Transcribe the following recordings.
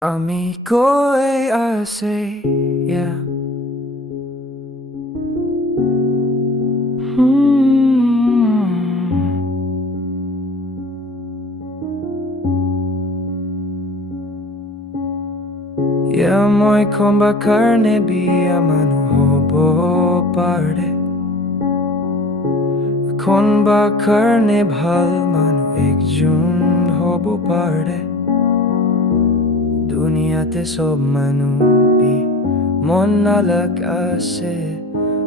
Amigo I say, yeah. Yeah, moi komba karne biya manu hobo pare. Konba karne bhal manu ekjon hobo pare. Duniyate sob manu bi mon alag ase.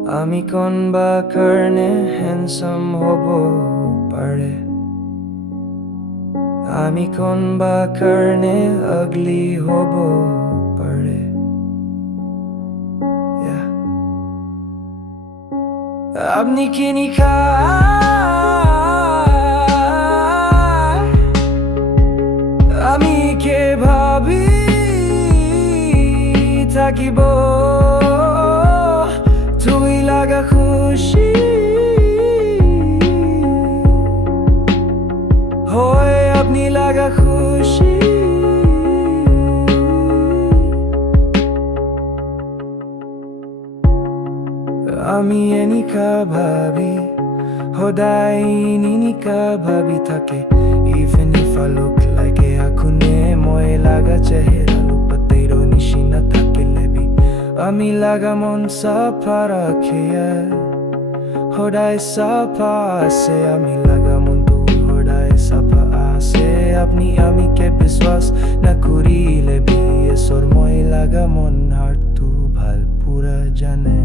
Ami konba karne handsome hobo pare. Ami konba karne ugly hobo pare. Yeah. Apni kini আমি কে ভাবি থাকিব তুই লাগা খুশি হয় আপনি লাগা খুশি আমি এনিকা ভাবি সদায় নিনিকা ভাবি থাকে Even if I look like akune moi laga chehra lupateiro nishina thakile bi ami laga mon safa rakhe hodai safa ase ami laga mon tu hodai safa ase apni ami ke biswas na kurile bi esor moi laga mon har tu bhal pura jane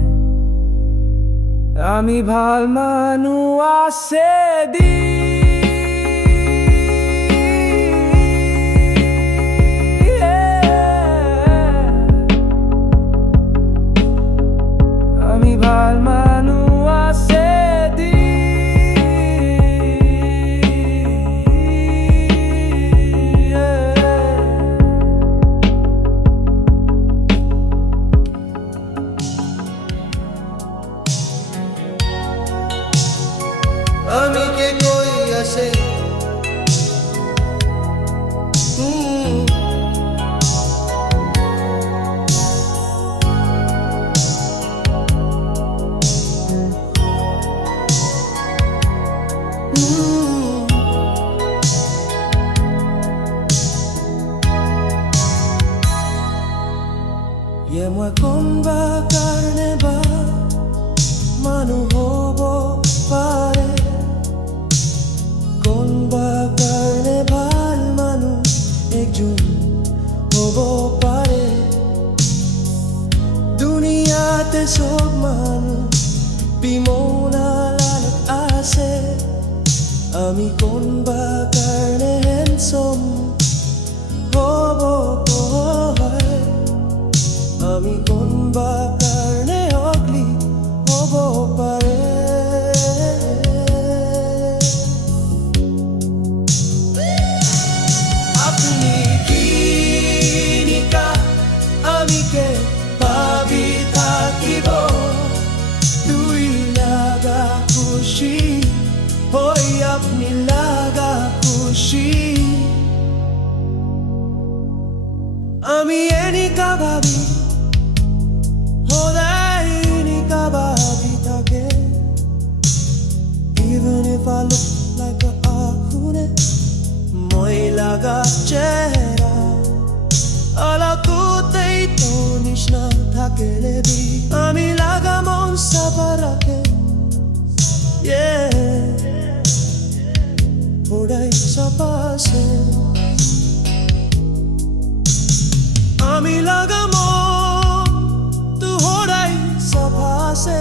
ami bhal manu ase di Bhal manu ase di Ami ke koi ase Ye moi konba karne ba manu hobo pare konba karne bhal manu ekjon hobo pare duniyate sob manu bimona lagat ase ami konba karne handsome hobo pare আমি কোনবা কারণে ugly হব পারে আপনি কি নিকা আমি কে ভাবি থাকিব তুই লাগা খুশি হই আপনি লাগা খুশি আমি এনিকা ভাবি Even if I look like a akune moi laga chehra ala kutei to nishna thakele bi ami laga mon sabarake yeah hodai sapase ami laga mon tu hodai sapase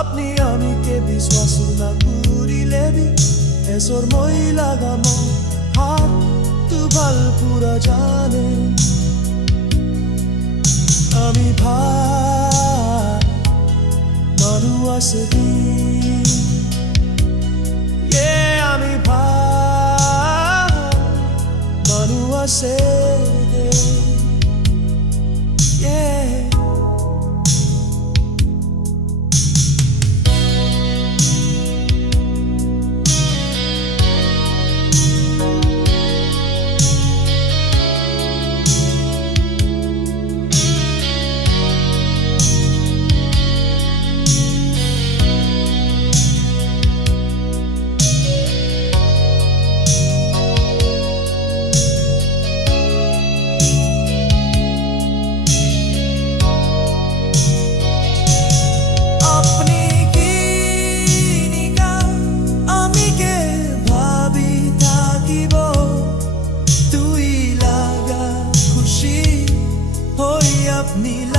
अपनी आमी के विश्वास ना पूरी लेबी ऐसोर मोई लागा मो हाथ तू भल पूरा जाने आमी भाई मारू असदी ये आमी भाई मारू असदी yeah নীলা